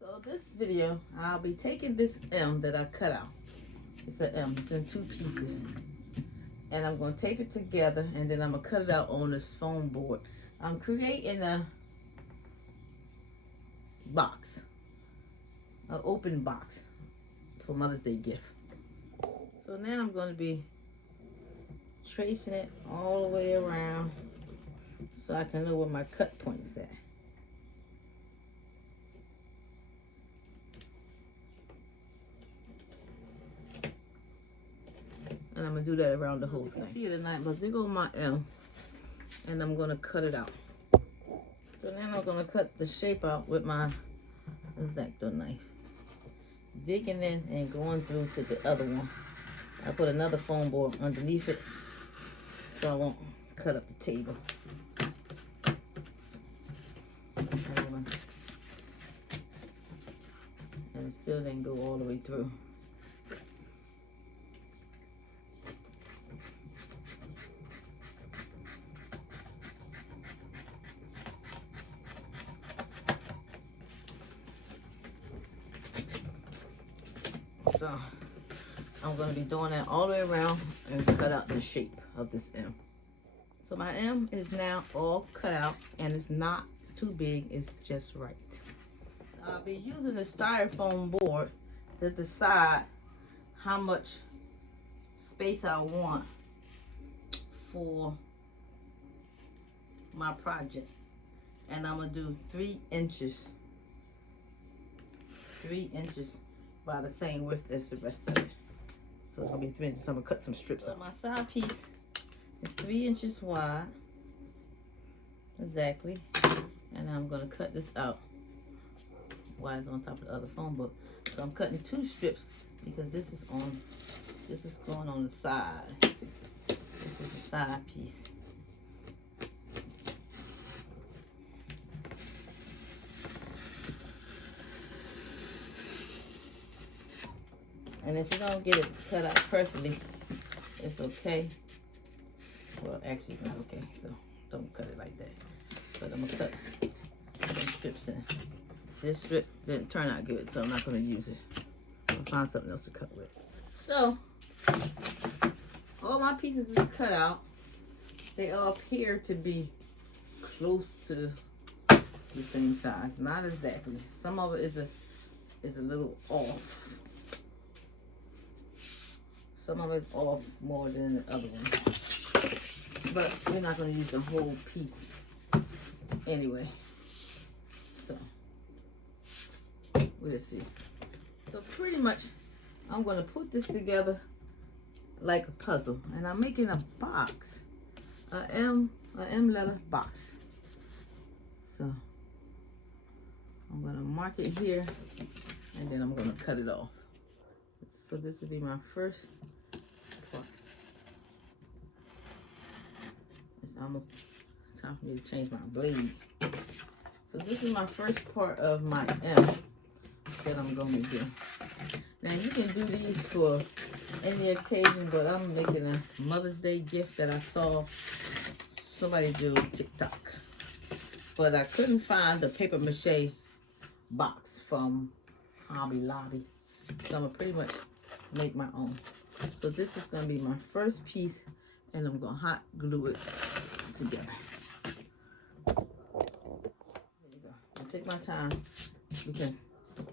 So this video, I'll be taking this M that I cut out. It's an M, it's in 2 pieces. And I'm gonna tape it together and then I'm gonna cut it out on this foam board. I'm creating a box, an open box for Mother's Day gift. So now I'm gonna be tracing it all the way around so I can know where my cut point's at. And I'm gonna do that around the whole thing. See it tonight, but there go my M, and I'm gonna cut it out. So now I'm gonna cut the shape out with my X-Acto knife, digging in and going through to the other one. I put another foam board underneath it so I won't cut up the table. And it still didn't go all the way through. So I'm going to be doing that all the way around and cut out the shape of this M. So my M is now all cut out and it's not too big, it's just right. I'll be using the styrofoam board to decide how much space I want for my project. And I'm going to do 3 inches. 3 inches by the same width as the rest of it. So it's gonna be 3 inches. So I'm gonna cut some strips out. My side piece is 3 inches wide, exactly, and I'm gonna cut this out while it's on top of the other foam book. So I'm cutting 2 strips because this is going on the side. This is the side piece. And if you don't get it cut out perfectly, it's okay. Well, actually, it's not okay, so don't cut it like that. But I'm gonna cut some strips in. This strip didn't turn out good, so I'm not gonna use it. I'll find something else to cut with. So, all my pieces is cut out. They all appear to be close to the same size. Not exactly. Some of it is a little off. Some of it's off more than the other one. But we're not going to use the whole piece anyway. So, we'll see. So pretty much, I'm going to put this together like a puzzle. And I'm making a box. A M letter box. So, I'm going to mark it here. And then I'm going to cut it off. So this will be my first part. It's almost time for me to change my blade. So this is my first part of my M that I'm going to do. Now you can do these for any occasion, but I'm making a Mother's Day gift that I saw somebody do on TikTok. But I couldn't find the paper mache box from Hobby Lobby. So I'm going to pretty much make my own. So this is going to be my first piece, and I'm going to hot glue it together. There you go. I'll take my time because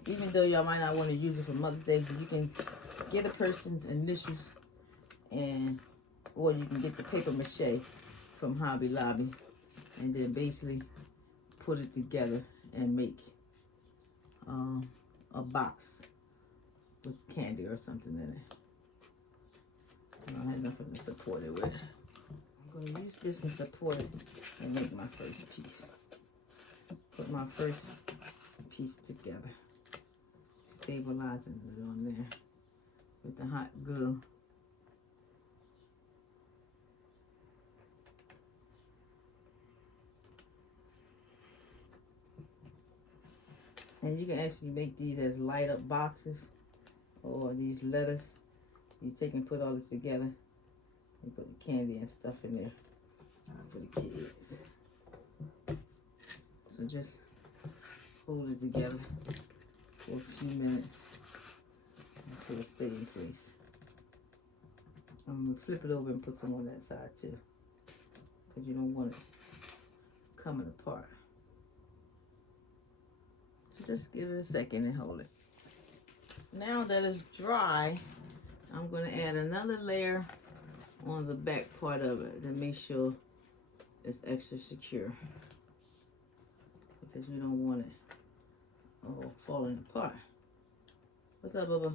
even though y'all might not want to use it for Mother's Day, you can get a person's initials, or you can get the paper mache from Hobby Lobby, and then basically put it together and make a box with candy or something in it. I don't have nothing to support it with. I'm going to use this and support it and make my first piece. Put my first piece together. Stabilizing it on there with the hot glue. And you can actually make these as light up boxes or these letters. You take and put all this together. You put the candy and stuff in there for the kids. So just hold it together for a few minutes until it stays in place. I'm going to flip it over and put some on that side too, because you don't want it coming apart. So just give it a second and hold it. Now that it's dry, I'm going to add another layer on the back part of it to make sure it's extra secure, because we don't want it all falling apart. What's up, Bubba?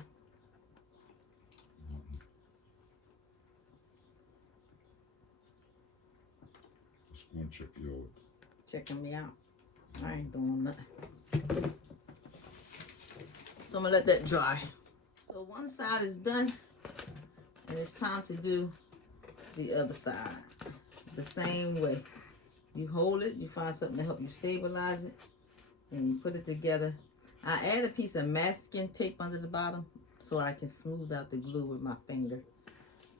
Just gonna check you out. Checking me out. I ain't doing nothing. So I'm gonna let that dry. So one side is done, and it's time to do the other side. The same way. You hold it, you find something to help you stabilize it, and you put it together. I add a piece of masking tape under the bottom so I can smooth out the glue with my finger. So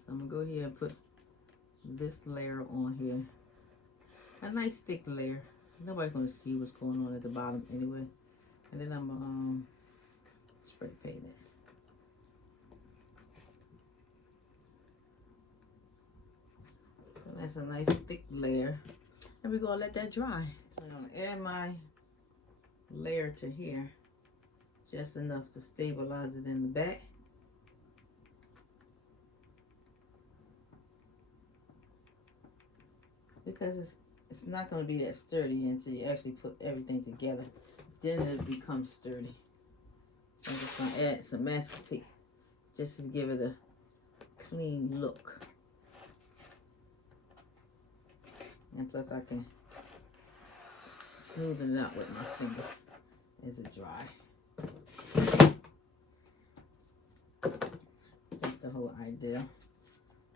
I'm gonna go here and put this layer on here. A nice thick layer. Nobody's gonna see what's going on at the bottom anyway. And then I'm gonna spray paint it. So that's a nice thick layer. And we're gonna let that dry. I'm gonna add my layer to here, just enough to stabilize it in the back. Because it's not going to be that sturdy until you actually put everything together. Then it becomes sturdy. I'm just going to add some masking tape just to give it a clean look. And plus I can smoothen it out with my finger as it dry. That's the whole idea.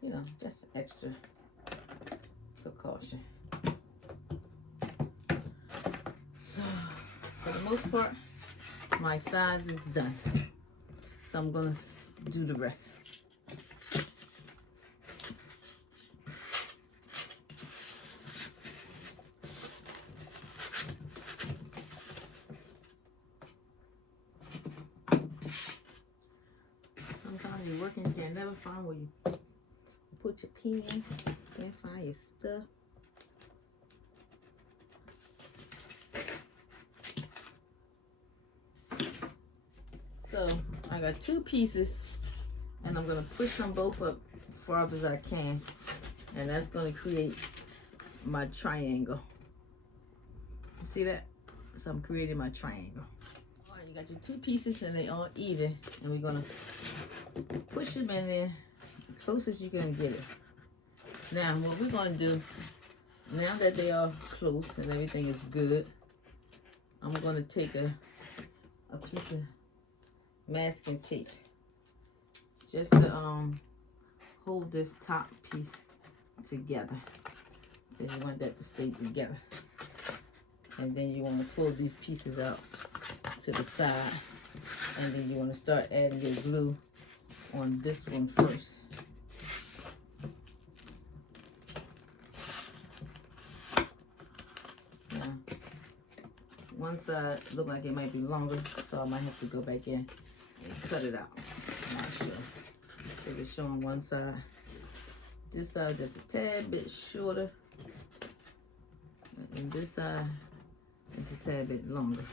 You know, just extra precaution. So, for the most part, my sides is done. So I'm gonna do the rest. Sometimes you're working, you can never find where you put your pen, can't find your stuff. So I got two pieces, and I'm gonna push them both up far as I can, and that's gonna create my triangle. You see that? So I'm creating my triangle. All right, you got your two pieces, and they all even, and we're gonna push them in there as close as you can get it. Now, what we're gonna do, now that they are close and everything is good, I'm gonna take a piece of masking tape just to hold this top piece together. Then you want that to stay together, and then you want to pull these pieces out to the side, and then you want to start adding your glue on this one first. Now, one side look like it might be longer, so I might have to go back in and cut it out. I'm not sure. I think it's showing one side. This side just a tad bit shorter, and this side is a tad bit longer.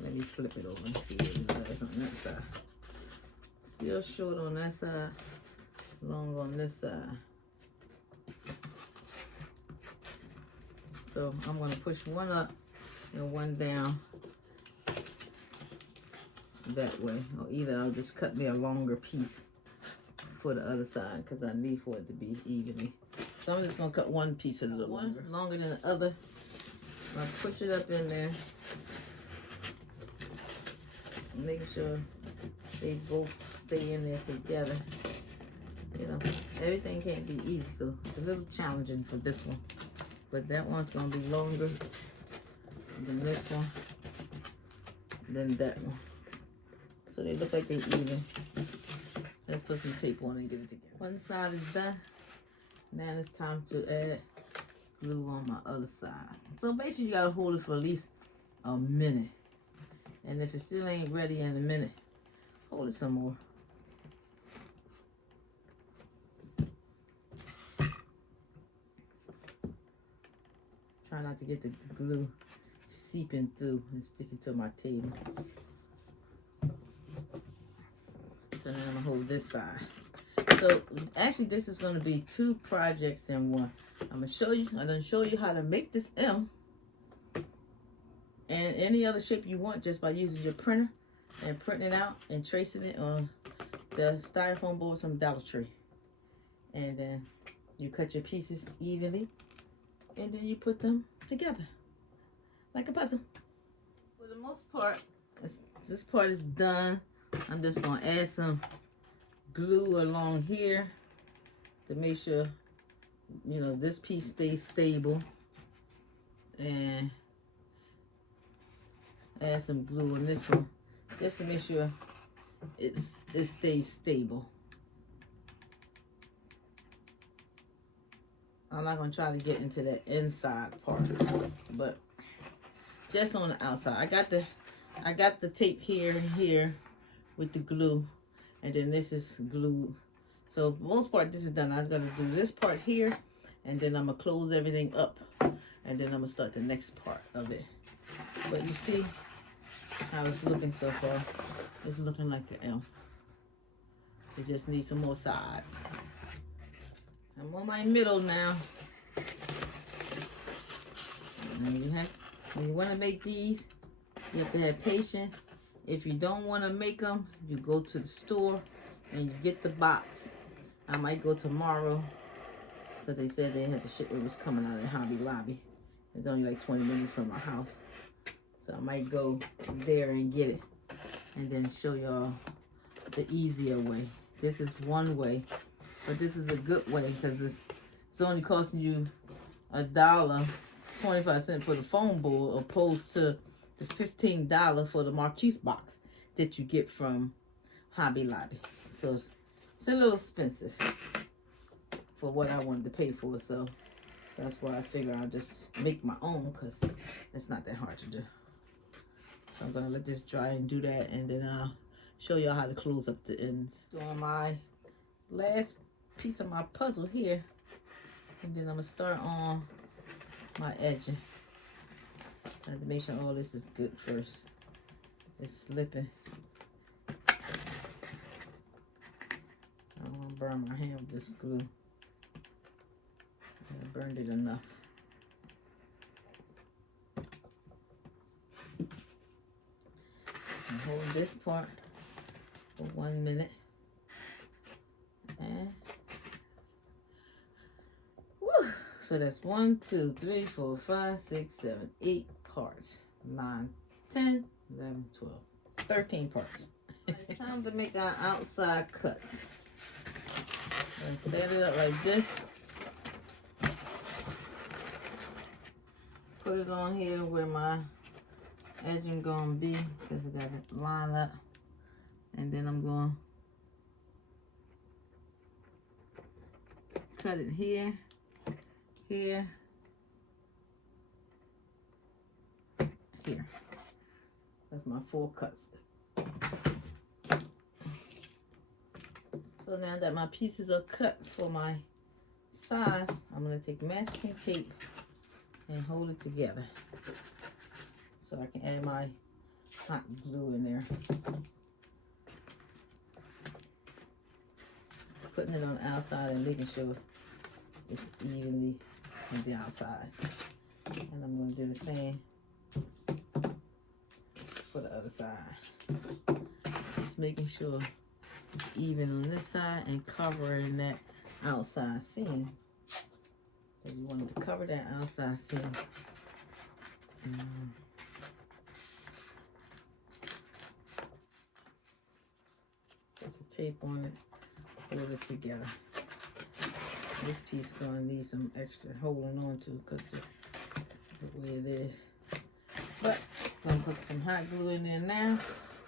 Let me flip it over and see what it does on that side. Still short on that side, long on this side. So I'm going to push one up and one down that way, or either I'll just cut me a longer piece for the other side because I need for it to be evenly. So I'm just going to cut one piece a little longer than the other. I'll push it up in there, making sure they both stay in there together. You know, everything can't be easy, so it's a little challenging for this one. But that one's going to be longer than this one, than that one. So they look like they're even. Let's put some tape on and get it together. One side is done. Now it's time to add glue on my other side. So basically you gotta hold it for at least a minute. And if it still ain't ready in a minute, hold it some more. Try not to get the glue seeping through and sticking to my table. So now I'm gonna hold this side. So actually this is gonna be 2 projects in one. I'm gonna show you how to make this M and any other shape you want just by using your printer and printing it out and tracing it on the styrofoam board from Dollar Tree. And then you cut your pieces evenly and then you put them together like a puzzle. For the most part, this part is done. I'm just gonna add some glue along here to make sure, you know, this piece stays stable, and add some glue on this one just to make sure it stays stable. I'm not gonna try to get into that inside part, but just on the outside. I got the tape here and here with the glue, and then this is glued. So for the most part, this is done. I'm gonna do this part here, and then I'm gonna close everything up, and then I'm gonna start the next part of it. But you see how it's looking so far? It's looking like an M. It just needs some more sides. I'm on my middle now. And when you want to make these, you have to have patience. If you don't want to make them, you go to the store and you get the box. I might go tomorrow because they said they had the ship it was coming out of Hobby Lobby. It's only like 20 minutes from my house. So I might go there and get it and then show y'all the easier way. This is one way, but this is a good way because it's only costing you $1.25 for the foam bowl opposed to the $15 for the Marquise box that you get from Hobby Lobby. So it's a little expensive for what I wanted to pay for. So that's why I figure I'll just make my own because it's not that hard to do. So I'm gonna let this dry and do that, and then I'll show y'all how to close up the ends. Doing my last piece of my puzzle here, and then I'm gonna start on my edging. I have to make sure all this is good first. It's slipping. I don't want to burn my hand with this glue. I burned it enough. I'm holding this part for 1 minute. And woo! So that's 1, 2, 3, 4, 5, 6, 7, 8 parts. 9, 10, 11, 12, 13 parts. It's time to make our outside cuts. And set it up like this. Put it on here where my edging gonna be because I got to line up, and then I'm going to cut it here, here, here. That's my 4 cuts. So now that my pieces are cut for my size, I'm going to take masking tape and hold it together so I can add my hot glue in there. Putting it on the outside and making sure it's evenly on the outside. And I'm going to do the same for the other side. Just making sure it's even on this side and covering that outside seam. So you want to cover that outside seam. Put the tape on it, hold it together. This piece gonna need some extra holding on to because the way it is. But I'm gonna put some hot glue in there now.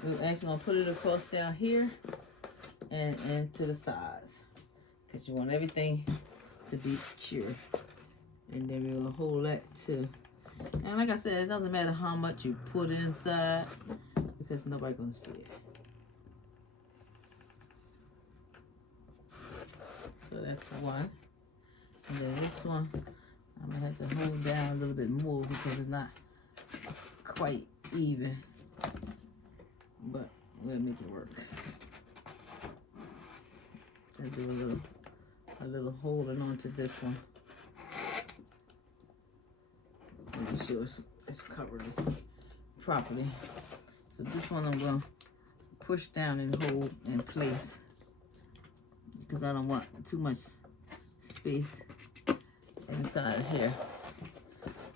We're actually gonna put it across down here and into the sides because you want everything to be secure. And then we're gonna hold that too. And like I said, it doesn't matter how much you put inside. because nobody's gonna see it. So that's one. And then this one, I'm gonna have to hold down a little bit more because it's not quite even. But we'll make it work. I do a little holding on to this one. Make sure it's covered properly. So this one I'm gonna push down and hold in place because I don't want too much space inside here.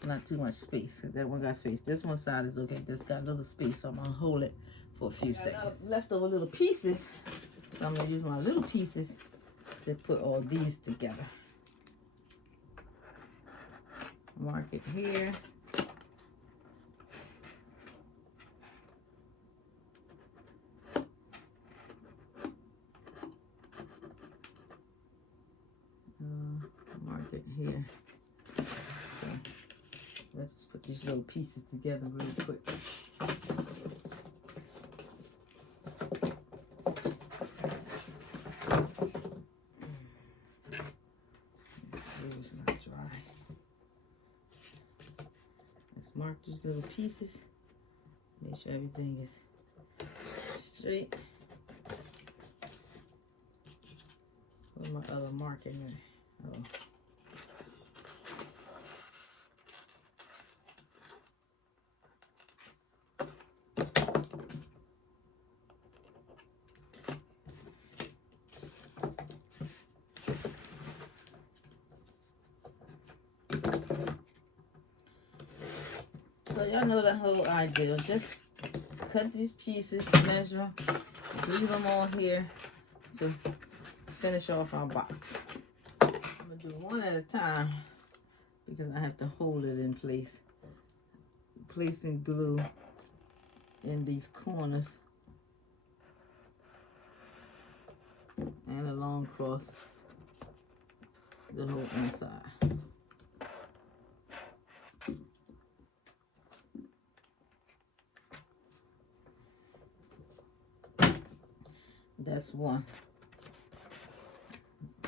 Not too much space, because that one got space. This one side is okay, just got a little space, so I'm gonna hold it for a few seconds. Leftover little pieces, so I'm gonna use my little pieces to put all these together. Mark it here. Mark it here. So let's just put these little pieces together really quick. It's not dry. Let's mark these little pieces. Make sure everything is straight. Where's my other marker here? Oh. So y'all know the whole idea. Just cut these pieces, measure them, leave them on here to finish off our box. I'm gonna do one at a time because I have to hold it in place. Placing glue in these corners and along across the whole inside. That's one.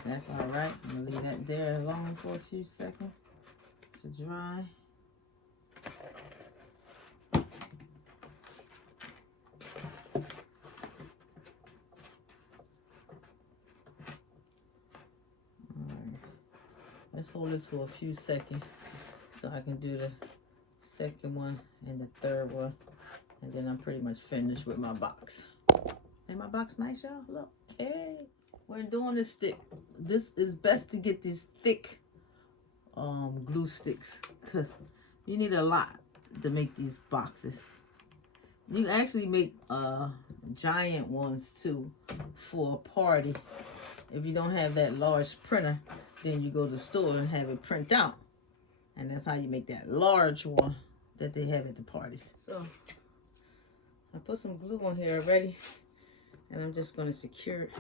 That's all right. I'm gonna leave that there alone for a few seconds to dry. Alright. Let's hold this for a few seconds so I can do the second one and the third one, and then I'm pretty much finished with my box. Ain't my box nice, y'all? Look. Hey. When doing this stick, this is best to get these thick glue sticks because you need a lot to make these boxes. You can actually make giant ones too for a party. If you don't have that large printer, then you go to the store and have it print out. And that's how you make that large one that they have at the parties. So I put some glue on here already, and I'm just going to secure it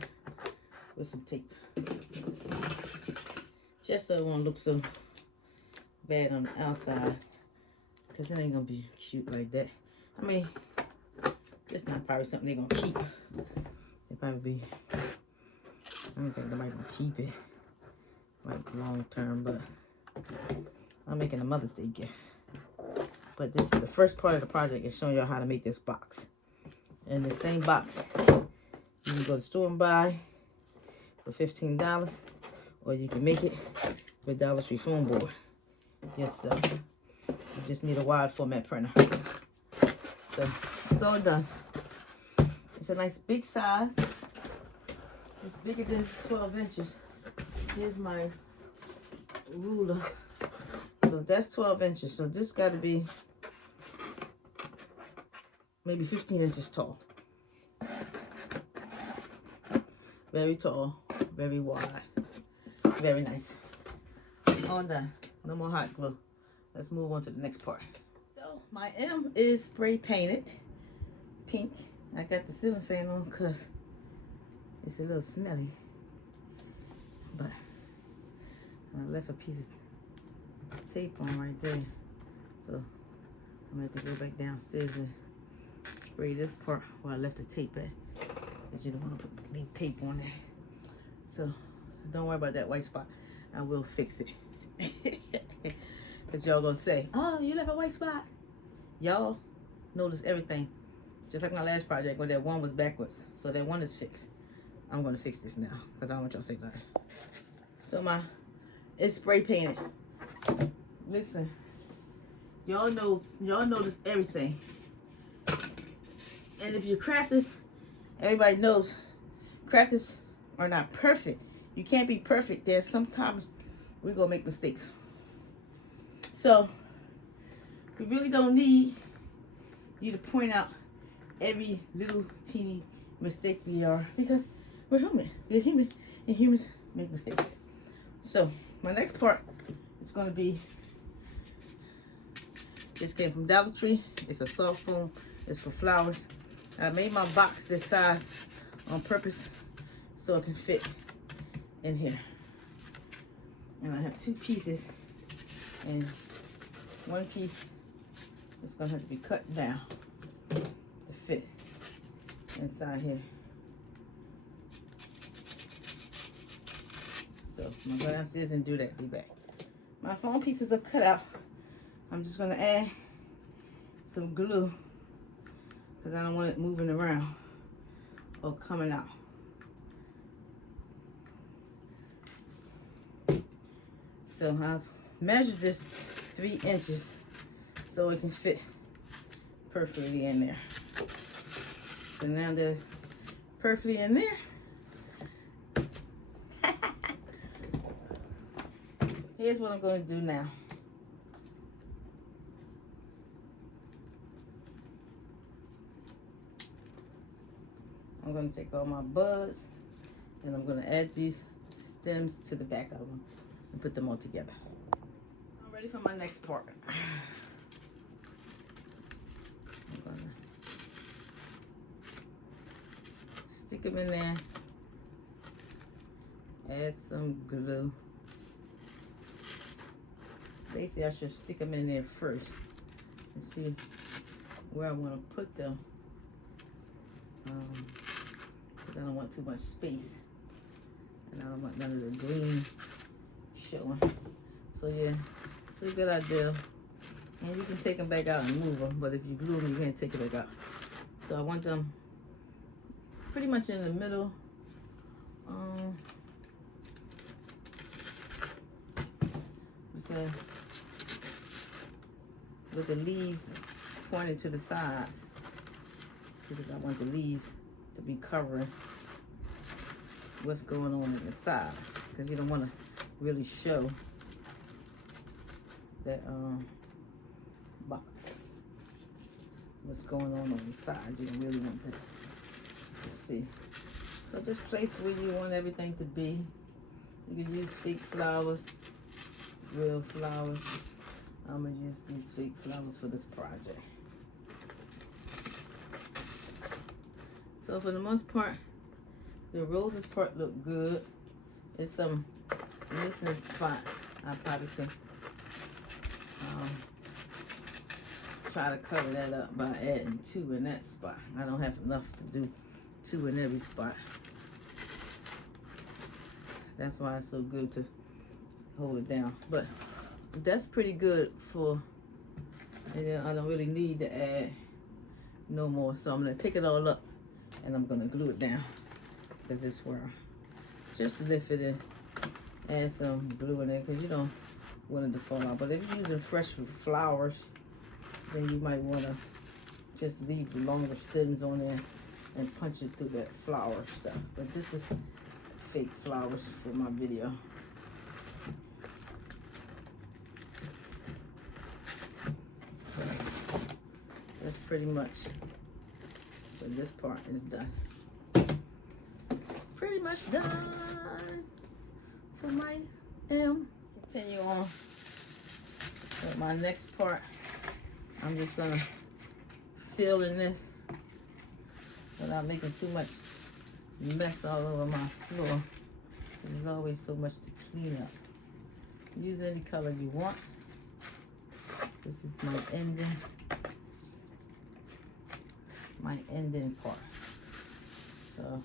with some tape, just so it won't look so bad on the outside, because it ain't gonna be cute like that. I mean, it's not probably something they're gonna keep. It probably be, I don't think nobody gonna keep it like long term, but I'm making a Mother's Day gift. But this is the first part of the project, is showing y'all how to make this box. And the same box you can go to the store and buy for $15, or you can make it with Dollar Tree foam board yourself. You just need a wide format printer. So it's all done. It's a nice big size. It's bigger than 12 inches. Here's my ruler. So that's 12 inches. So this got to be maybe 15 inches tall. Very tall, very wide, very nice. All done. No more hot glue. Let's move on to the next part. So my M is spray painted pink. I got the ceiling fan on because it's a little smelly, but I left a piece of tape on right there, so I'm gonna have to go back downstairs and spray this part where I left the tape at. But you don't want to leave tape on there. So don't worry about that white spot. I will fix it. Because y'all gonna say, oh, you left a white spot. Y'all notice everything. Just like my last project where that one was backwards. So that one is fixed. I'm gonna fix this now because I don't want y'all to say nothing. So it's spray painted. Listen, y'all notice everything. And if you're crafters, everybody knows crafters are not perfect. You can't be perfect. There's sometimes we're gonna make mistakes. So we really don't need you to point out every little teeny mistake we are, because we're human. We're human, and humans make mistakes. So my next part is going to be, this came from Dollar Tree. It's a soft foam. It's for flowers. I made my box this size on purpose so it can fit in here. And I have two pieces, and one piece is going to have to be cut down to fit inside here. So my glass isn't do that. Be back. My foam pieces are cut out. I'm just gonna add some glue because I don't want it moving around or coming out. So I've measured this 3 inches so it can fit perfectly in there. So now they're perfectly in there. Here's what I'm going to do now. I'm going to take all my buds and I'm going to add these stems to the back of them and put them all together. I'm ready for my next part. I'm going to stick them in there, add some glue. Basically, I should stick them in there first and see where I want to put them. Because I don't want too much space. And I don't want none of the green showing. So yeah, it's a good idea. And you can take them back out and move them. But if you glue them, you can't take it back out. So I want them pretty much in the middle. Because with the leaves pointed to the sides, because I want the leaves to be covering what's going on in the sides, because you don't want to really show that box, what's going on the side. You don't really want that to see. So just place where you want everything to be. You can use fake flowers, real flowers. I'm going to use these fake flowers for this project. So for the most part, the roses part look good. There's some missing spots. I probably can try to cover that up by adding 2 in that spot. I don't have enough to do 2 in every spot. That's why it's so good to hold it down. But that's pretty good for, and then I don't really need to add no more. So I'm gonna take it all up and I'm gonna glue it down, because it's where I just lift it and add some glue in there, because you don't want it to fall out. But if you're using fresh flowers, then you might want to just leave the longer stems on there and punch it through that flower stuff. But this is fake flowers for my video. So that's pretty much, so this part is done. Pretty much done for my M. Continue on with my next part. I'm just gonna fill in this without making too much mess all over my floor. There's always so much to clean up. Use any color you want. This is my ending, my ending part. So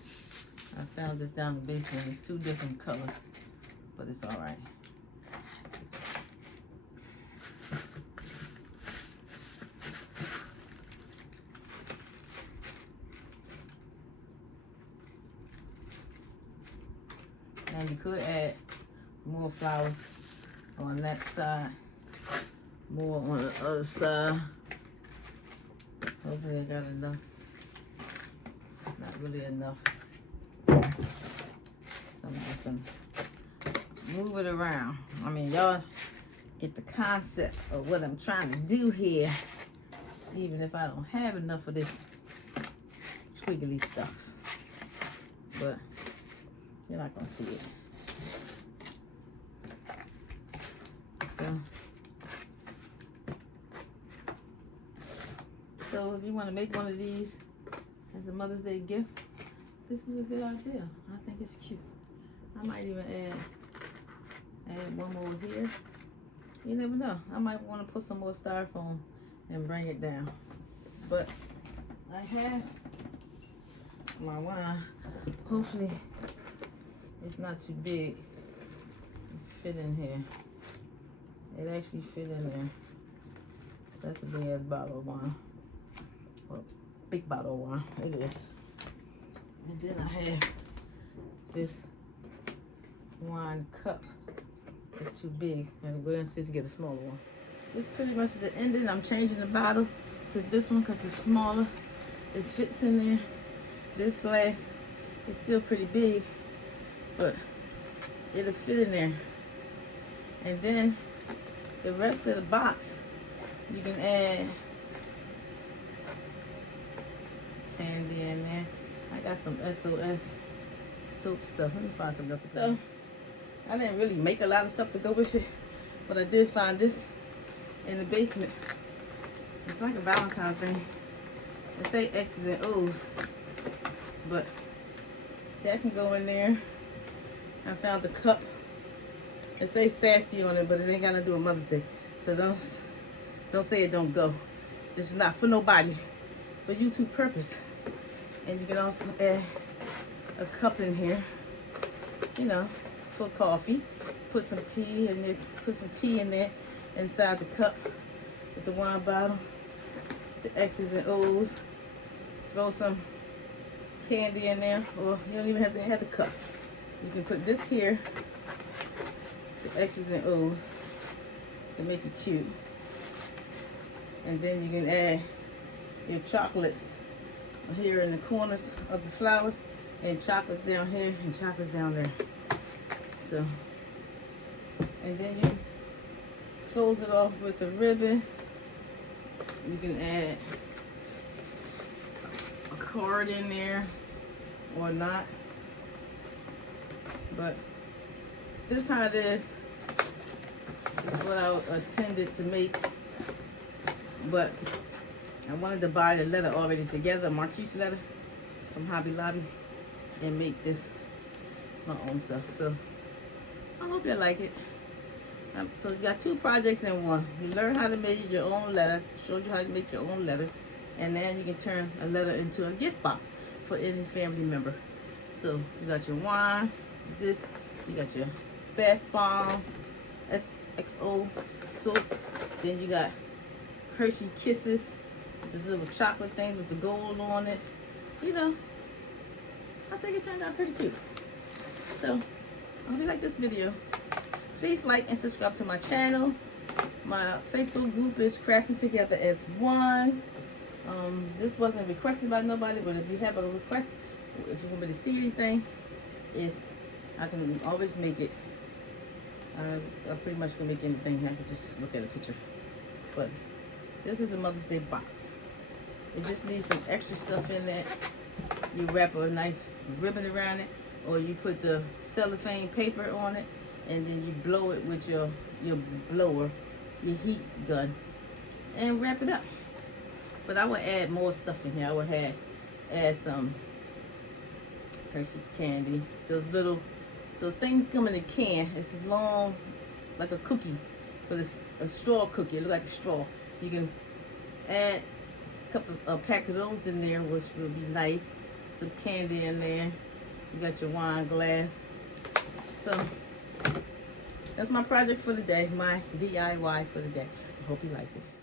I found this down the basement. It's 2 different colors, but it's all right. Now you could add more flowers on that side, more on the other side. Hopefully I got enough. Not really enough. So I'm just gonna move it around. I mean, y'all get the concept of what I'm trying to do here, even if I don't have enough of this squiggly stuff. But you're not gonna see it. So if you want to make one of these as a Mother's Day gift, this is a good idea. I think it's cute. I might even add one more here. You never know. I might want to put some more styrofoam and bring it down. But I have my wine. Hopefully it's not too big to fit in here. It actually fit in there. That's a big ass bottle of wine. Well, big bottle of wine. It is. And then I have this wine cup. It's too big. And go downstairs to get a smaller one. This is pretty much the ending. I'm changing the bottle to this one because it's smaller. It fits in there. This glass is still pretty big, but it'll fit in there. And then the rest of the box, you can add candy in there. I got some SOS soap stuff. Let me find something else. So, I didn't really make a lot of stuff to go with it, but I did find this in the basement. It's like a Valentine thing. It say X's and O's, but that can go in there. I found the cup. It says sassy on it, but it ain't got nothing to do with Mother's Day. So don't say it don't go. This is not for nobody. For YouTube purpose. And you can also add a cup in here, you know, for coffee. Put some tea in there. Put some tea in there inside the cup with the wine bottle, the X's and O's. Throw some candy in there, or you don't even have to have the cup. You can put this here, the X's and O's, to make it cute. And then you can add your chocolates here in the corners of the flowers, and chocolates down here and chocolates down there. So, and then you close it off with a ribbon. You can add a card in there or not, but this is how it is. It's what I intended to make, but I wanted to buy the letter already together, a Marquise letter from Hobby Lobby, and make this my own stuff. So I hope you like it. So you got 2 projects in one. You learn how to make your own letter, showed you how to make your own letter, and then you can turn a letter into a gift box for any family member. So you got your wine, this, you got your bath bomb, XO soap, then you got Hershey Kisses, this little chocolate thing with the gold on it. You know, I think it turned out pretty cute. So, I hope you like this video. Please like and subscribe to my channel. My Facebook group is Crafting Together as One. This wasn't requested by nobody, but if you have a request, if you want me to see anything, I can always make it. I pretty much can make anything. I can just look at a picture. But this is a Mother's Day box. It just needs some extra stuff in there. You wrap a nice ribbon around it, or you put the cellophane paper on it, and then you blow it with your blower, your heat gun, and wrap it up. But I would add more stuff in here. I would add some Hershey candy. Those things come in a can. It's as long, like a cookie, but it's a straw cookie. It looks like a straw. You can add a pack of those in there, which will be nice. Some candy in there. You got your wine glass. So that's my project for the day, my DIY for the day. I hope you liked it.